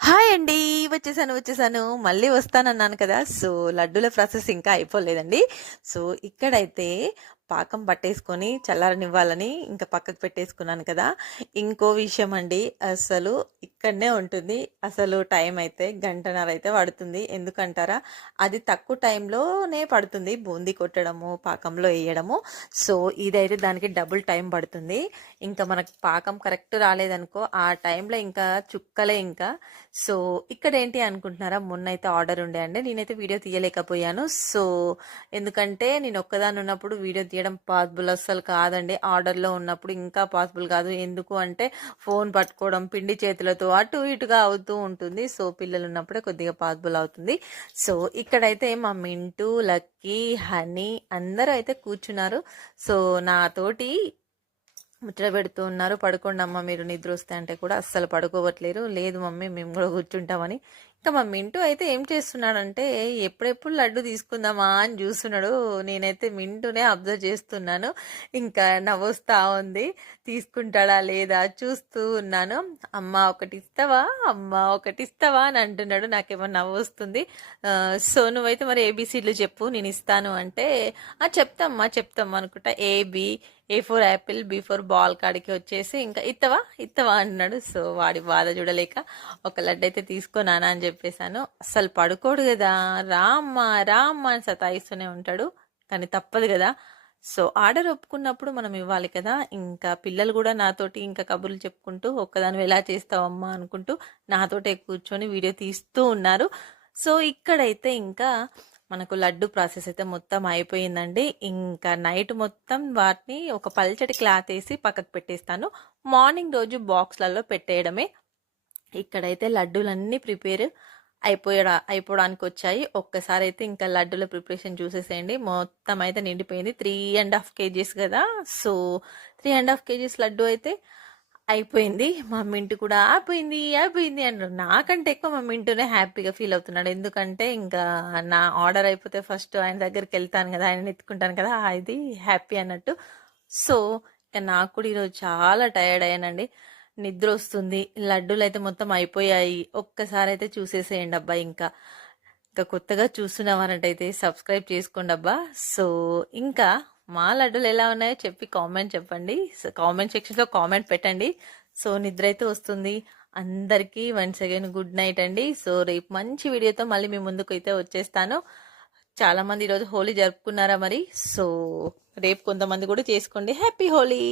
Hi అండి. వచ్చేసాను. మళ్ళీ వస్తానన్నాను కదా! సో, లడ్డూల ప్రాసెస్ ఇంకా అయిపోలేదండి. సో, ఇక్కడైతే పాకం పట్టేసుకొని చల్లారనివ్వాలని ఇంకా పక్కకు పెట్టేసుకున్నాను కదా! ఇంకో విషయం అండి, అసలు ఇక్కడనే ఉంటుంది. అసలు టైం అయితే గంటన్నర అయితే పడుతుంది. ఎందుకంటారా? అది తక్కువ టైంలోనే పడుతుంది. బూందీ కొట్టడము, పాకంలో ఎయడము. సో, ఇదైతే దానికి డబుల్ టైం పడుతుంది. ఇంకా మనకు పాకం కరెక్ట్ రాలేదనుకో, ఆ టైంలో ఇంకా చుక్కలే ఇంకా. సో, ఇక్కడేంటి అనుకుంటున్నారా? మొన్నైతే ఆర్డర్ ఉండే అండి. నేనైతే వీడియో తీయలేకపోయాను. సో, ఎందుకంటే నేను ఒక్కదాన్ని ఉన్నప్పుడు వీడియో తీయడం పాసిబుల్ అస్సలు కాదండి. ఆర్డర్‌లో ఉన్నప్పుడు ఇంకా పాసిబుల్ కాదు. ఎందుకు అంటే ఫోన్ పట్టుకోవడం, పిండి చేతులతో అటు ఇటుగా అవుతూ ఉంటుంది. సో, పిల్లలున్నప్పుడే కొద్దిగా పాసిబుల్ అవుతుంది. సో, ఇక్కడైతే మా మింటూ, లక్కీ, హనీ అందరూ అయితే కూర్చున్నారు. సో, నాతోటి ముచ్చట పెడుతూ ఉన్నారు. పడుకోండి అమ్మ, మీరు నిద్ర వస్తే అంటే కూడా అస్సలు పడుకోవట్లేరు. లేదు మమ్మీ, మేము కూడా కూర్చుంటామని. ఇంకా మా మింటూ అయితే ఏం చేస్తున్నాడంటే ఎప్పుడెప్పుడు లడ్డు తీసుకుందామా అని చూస్తున్నాడు. నేనైతే మింటూనే అబ్జర్వ్ చేస్తున్నాను. ఇంకా నవ్వొస్తా ఉంది. తీసుకుంటాడా లేదా చూస్తూ ఉన్నాను. అమ్మ ఒకటి ఇస్తావా, అమ్మ ఒకటి ఇస్తావా అని అంటున్నాడు. నాకేమో నవ్వొస్తుంది. సో నువ్వైతే మరి ఏబిసిడ్లు చెప్పు, నేను ఇస్తాను అంటే చెప్తాం అనుకుంటా. A for apple, B for ball కాడికి వచ్చేసి ఇంకా ఇత్తవా అన్నాడు. సో వాడి బాధ చూడలేక ఒక లడ్డు అయితే తీసుకో నాన్న అని చెప్పేశాను. అస్సలు పడుకోడు కదా, రా అమ్మా అని సతాయిస్తూనే ఉంటాడు. కానీ తప్పదు కదా. సో ఆర్డర్ ఒప్పుకున్నప్పుడు మనం ఇవ్వాలి కదా. ఇంకా పిల్లలు కూడా నాతోటి ఇంకా కబుర్లు చెప్పుకుంటూ ఒక్కదాని ఎలా చేస్తావమ్మా అనుకుంటూ నాతోటే కూర్చొని వీడియో తీస్తూ ఉన్నారు. సో ఇక్కడైతే ఇంకా మనకు లడ్డు ప్రాసెస్ అయితే మొత్తం అయిపోయిందండి. ఇంకా నైట్ మొత్తం వాటిని ఒక పల్చటి క్లాత్ వేసి పక్కకు పెట్టేస్తాను. మార్నింగ్ రోజు బాక్స్లలో పెట్టేయడమే. ఇక్కడైతే లడ్డూలన్నీ ప్రిపేర్ అయిపోవడానికి వచ్చాయి. ఒక్కసారి అయితే ఇంకా లడ్డూల ప్రిపరేషన్ చూసేసేయండి. మొత్తం అయితే నిండిపోయింది. 3.5 kgs కదా. సో 3.5 kgs లడ్డు అయితే అయిపోయింది. మా మింటూ కూడా అయిపోయింది అంటాడు. నాకంటే ఎక్కువ మా మింటూనే హ్యాపీగా ఫీల్ అవుతున్నాడు. ఎందుకంటే ఇంకా నా ఆర్డర్ అయిపోతే ఫస్ట్ ఆయన దగ్గరికి వెళ్తాను కదా, ఆయన ఎత్తుకుంటాను కదా, ఇది హ్యాపీ అన్నట్టు. సో ఇక నాకు కూడా ఈరోజు చాలా టైర్డ్ అయ్యానండి. నిద్ర వస్తుంది. లడ్డూలు అయితే మొత్తం అయిపోయాయి. ఒక్కసారి అయితే చూసేసేయండి అబ్బా. ఇంకా కొత్తగా చూస్తున్నవారంటైతే సబ్స్క్రైబ్ చేసుకోండి అబ్బా. సో ఇంకా మా లడ్డూలు ఎలా ఉన్నాయో చెప్పి కామెంట్ చెప్పండి. సో కామెంట్ సెక్షన్లో కామెంట్ పెట్టండి. సో నిద్ర అయితే వస్తుంది. అందరికీ వన్స్ అగైన్ గుడ్ నైట్ అండి. సో రేపు మంచి వీడియోతో మళ్ళీ మీ ముందుకు అయితే వచ్చేస్తాను. చాలా మంది ఈరోజు హోలీ జరుపుకున్నారా మరి? సో రేపు కొంతమంది కూడా చేసుకోండి. హ్యాపీ హోలీ.